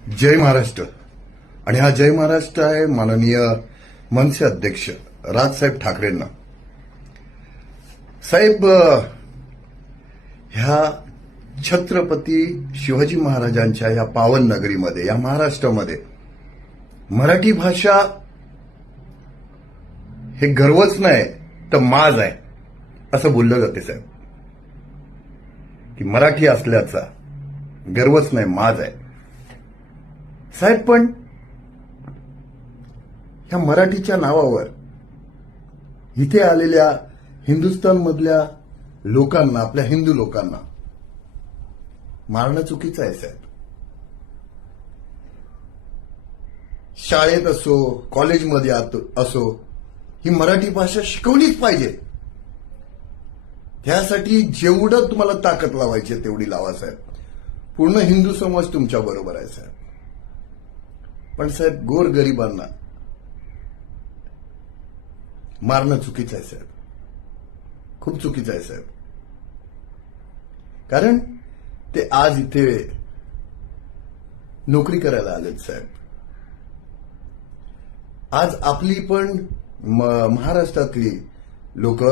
जय महाराष्ट्र. आणि हा जय महाराष्ट्र आहे माननीय मनसे अध्यक्ष राजसाहेब ठाकरेंना. साहेब, ह्या छत्रपती शिवाजी महाराजांच्या या पावन नगरीमध्ये, या महाराष्ट्रामध्ये मराठी भाषा हे गर्वच नाही तर माज आहे असं बोललं जाते साहेब. की मराठी असल्याचा गर्वच नाही, माज आहे साहेब. पण ह्या मराठीच्या नावावर इथे आलेल्या हिंदुस्थानमधल्या लोकांना, आपल्या हिंदू लोकांना मारणं चुकीचं आहे साहेब. शाळेत असो, कॉलेजमध्ये असो, ही मराठी भाषा शिकवलीच पाहिजे. त्यासाठी जेवढं तुम्हाला ताकद लावायची तेवढी लावा साहेब. पूर्ण हिंदू समाज तुमच्या बरोबर आहे साहेब. पण साहेब, गोरगरिबांना मारणं चुकीचं आहे साहेब, खूप चुकीचं आहे साहेब. कारण ते आज इथे नोकरी करायला आलेत साहेब. आज आपली पण महाराष्ट्रातली लोक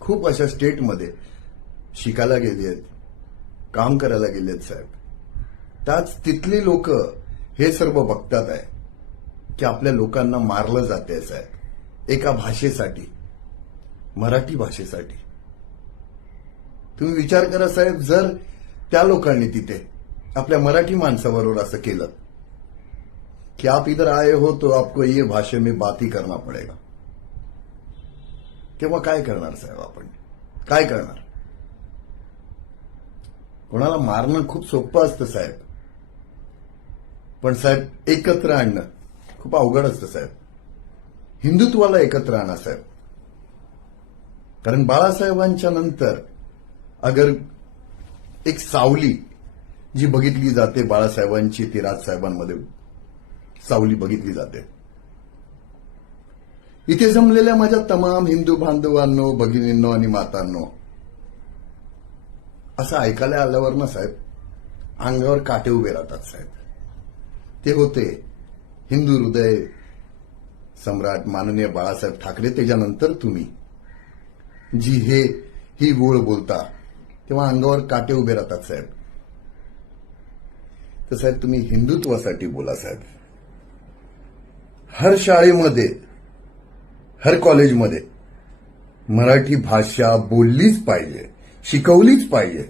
खूप अशा स्टेटमध्ये शिकायला गेली आहेत, काम करायला गेलेत साहेब. त्याच तिथली लोक हे सर्व बघतात आहे की आपल्या लोकांना मारलं जाते साहेब एका भाषेसाठी, मराठी भाषेसाठी. तुम्ही विचार करा साहेब, जर त्या लोकांनी तिथे आपल्या मराठी माणसाबरोबर असं केलं कि आप इधर आए हो तो आपको ये भाषा में बात ही करना पड़ेगा, तेव्हा काय करणार साहेब? आपण काय करणार? कोणाला मारणं खूप सोपं असतं साहेब, पण साहेब एकत्र आणणं खूप अवघड असतं साहेब. हिंदुत्वाला एकत्र आणा साहेब. कारण बाळासाहेबांच्या नंतर अगर एक सावली जी बघितली जाते बाळासाहेबांची, ती राजसाहेबांमध्ये सावली बघितली जाते. इथे जमलेल्या माझ्या तमाम हिंदू बांधवांनो, भगिनींनो आणि मातांनो, असं ऐकायला आल्यावर ना साहेब अंगावर काटे उभे राहतात साहेब. ते होते हिंदू हृदय सम्राट माननीय बाळासाहेब ठाकरे. त्याच्यानंतर तुम्ही जी ही गोळ बोलता तेव्हा अंगावर काटे उभे राहतात साहेब. तर साहेब, तुम्ही हिंदुत्वासाठी बोला साहेब. हर शाळेमध्ये, हर कॉलेजमध्ये मराठी भाषा बोललीच पाहिजे, शिकवलीच पाहिजे.